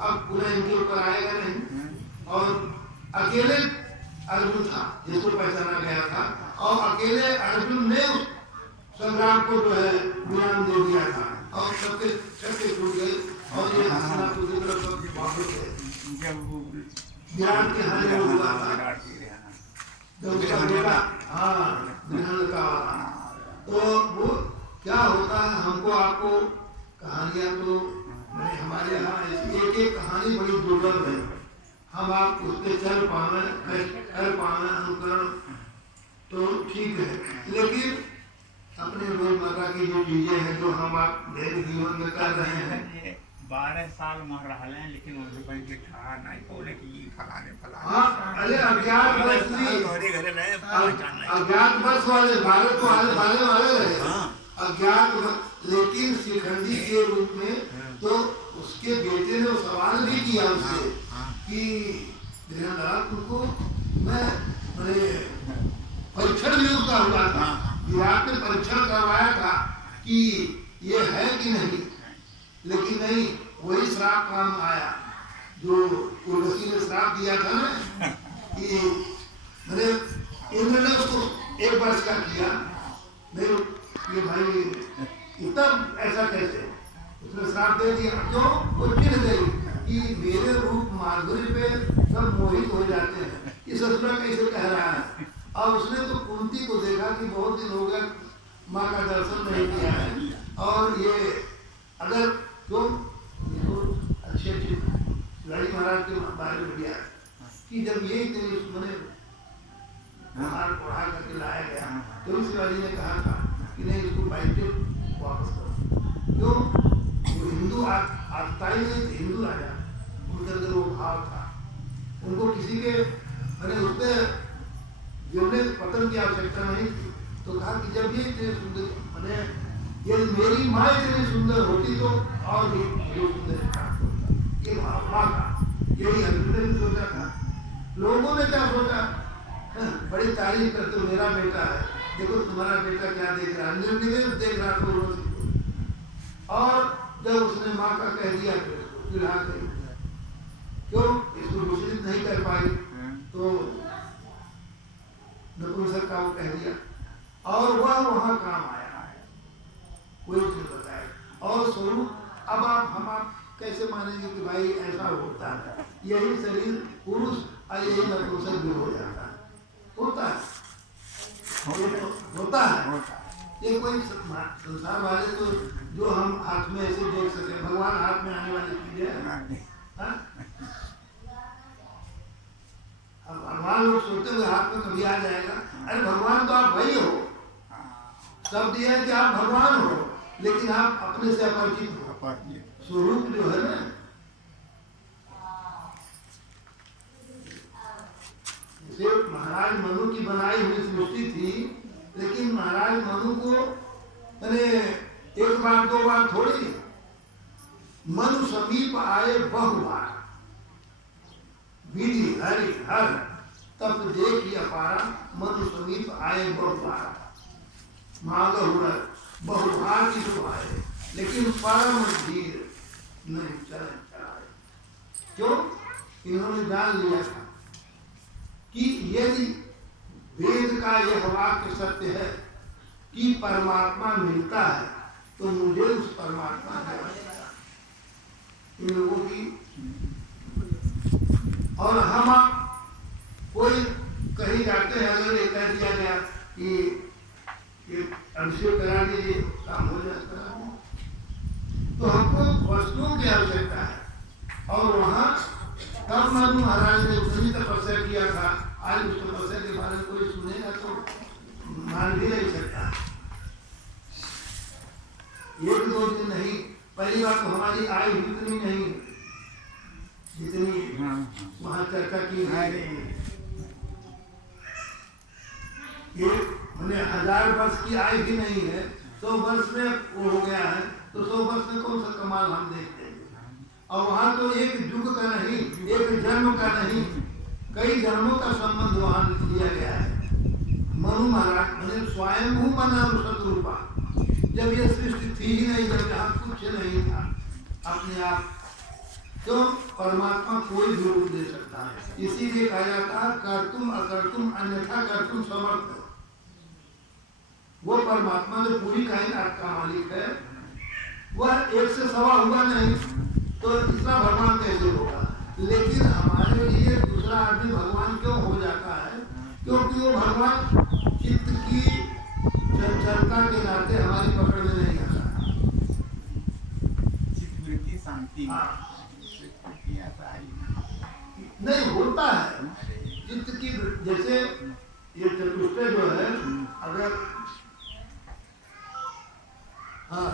अब पूरा इनके ऊपर आएगा नहीं। और अकेले अर्जुन था जिसको पहचाना गया था, और अकेले अर्जुन ने उस संग्राम को जो है विराम दे दिया था, और सबके छक्के टूट गए, और ये हस्तिनापुर की तरफ सब वापस गए। विराट के हारे हुआ था जब उसका बेटा विराट का था। तो वो क्या होता है, हमको आपको कहानियां तो हमारे यहाँ एक एक कहानी बड़ी दुर्लभ है, हम आप उस पर चल पावे कर पावे अनुकरण तो ठीक है, लेकिन अपने रोजमर्रा की जो चीजें हैं जो हम आप दैनिक जीवन में कर रहे हैं। 12 साल मर रहा है लेकिन उनके पर के ठा नहीं बोले कि फलाने अरे अज्ञात बस वाले भारत वाले रहे अज्ञात, लेकिन शिखंडी के रूप में तो उसके बेटे ने सवाल भी किया उससे कि तुमको मैं परीक्षण भी उसका हुआ था, विराट ने परीक्षण करवाया था कि ये है कि नहीं, लेकिन नहीं, वही श्राप काम आया जो उर्वशी ने श्राप दिया था ना कि मैंने इंद्र ने उसको 1 वर्ष का किया। नहीं ये भाई इतना ऐसा कैसे, उसने श्राप दे दिया। क्यों? वो चिढ़ गई कि मेरे रूप माधुर्य पे सब मोहित हो जाते हैं, इस ससुरा कैसे कह रहा है। अब उसने तो कुंती को देखा कि बहुत दिन हो गया माँ का दर्शन नहीं किया है, और ये अगर तो अच्छे शिवाजी महाराज के बारे में दिया कि जब ये मैंने पढ़ा करके लाया गया तो शिवाजी ने कहा था कि नहीं इसको बाइक वापस करो। क्यों? वो हिंदू आता ही नहीं, हिंदू राजा उनके अंदर वो भाव था, उनको किसी के मैंने उस पर गिरने पतन की आवश्यकता नहीं थी। तो कहा कि जब ये इतने सुंदर मैंने ये मेरी माँ इतनी सुंदर होती तो और भी सुंदर ये भावना था, यही अर्जुन ने भी सोचा था। लोगों ने क्या सोचा, बड़ी तारीफ करते मेरा बेटा है, देखो तुम्हारा बेटा क्या देख रहा है, निर्निवेश देख रहा था। और जब उसने माँ का कह दिया फिर उसको चिढ़ा गई, क्यों इसको दूषित नहीं कर पाई, तो नपुंसक का वो कह दिया, और वह वहाँ काम आया है, कोई उसने बताया। और स्वरूप अब हम आप कैसे मानेंगे कि भाई ऐसा होता है, यही शरीर पुरुष और यही नपुंसक भी हो जाता है, होता है। ये कोई संसार वाले तो जो हम हाथ में ऐसे देख सके, भगवान हाथ में आने वाली चीजें है। भगवान लोग सोचते हुए हाथ में कभी आ जाएगा, अरे भगवान तो आप वही हो, सब दिया है कि आप भगवान हो, लेकिन आप अपने से अपरिचित हो। स्वरूप जो है ना, जैसे महाराज मनु की बनाई हुई सृष्टि थी, लेकिन महाराज मनु को मैंने 1 बार 2 बार थोड़ी, मनु समीप आए बहुबार, विधि हरि हर तप देख अपारा, मनु समीप आए बहुबार, मांग हुआ बहुभार की तो आए, लेकिन परम धीर नहीं चरण चढ़ाए। क्यों? इन्होंने जान लिया था कि यदि वेद का यह वाक्य सत्य है कि परमात्मा मिलता है, तो मुझे उस परमात्मा की आवश्यकता इन लोगों की। और हम कोई कहीं जाते हैं, अगर ये कह दिया गया कि ये अभिषेक करा दीजिए, काम हो जाता है, तो हमको वस्तुओं की आवश्यकता है। और वहाँ तब मनु महाराज ने उतनी तपस्या किया था, आज उस तपस्या के बारे में कोई सुनेगा तो मान भी नहीं सकता। 1-2 दिन नहीं, पहली बात तो हमारी आयु इतनी नहीं जितनी वहाँ चर्चा की ये मैंने 1000 वर्ष की आयु भी नहीं है, 100 वर्ष में वो हो गया है, तो 100 वर्ष में कौन सा कमाल हम देखते हैं। और वहाँ तो एक युग का नहीं, एक जन्म का नहीं, कई जन्मों का संबंध वहाँ लिया गया है। मनु महाराज मैंने स्वयं बना शत्रुपा, जब ये सृष्टि थी ही नहीं, जब यहाँ कुछ नहीं था, अपने आप क्यों? परमात्मा कोई भी रूप दे सकता है, इसीलिए कहा जाता है कर्तुम अकर्तुम अन्यथा कर्तुम समर्थ। वो परमात्मा जो पूरी कायनात का मालिक है, वह एक से सवा हुआ नहीं, तो इतना भगवान कैसे होगा? लेकिन हमारे लिए दूसरा आदमी भगवान क्यों हो जाता है? क्योंकि वो भगवान चित्त की चंचलता के नाते हमारी पकड़ में नहीं आता। चित्तवृत्ति शांति नहीं होता है चित्त की, जैसे ये चतुष्टय जो है, अगर हाँ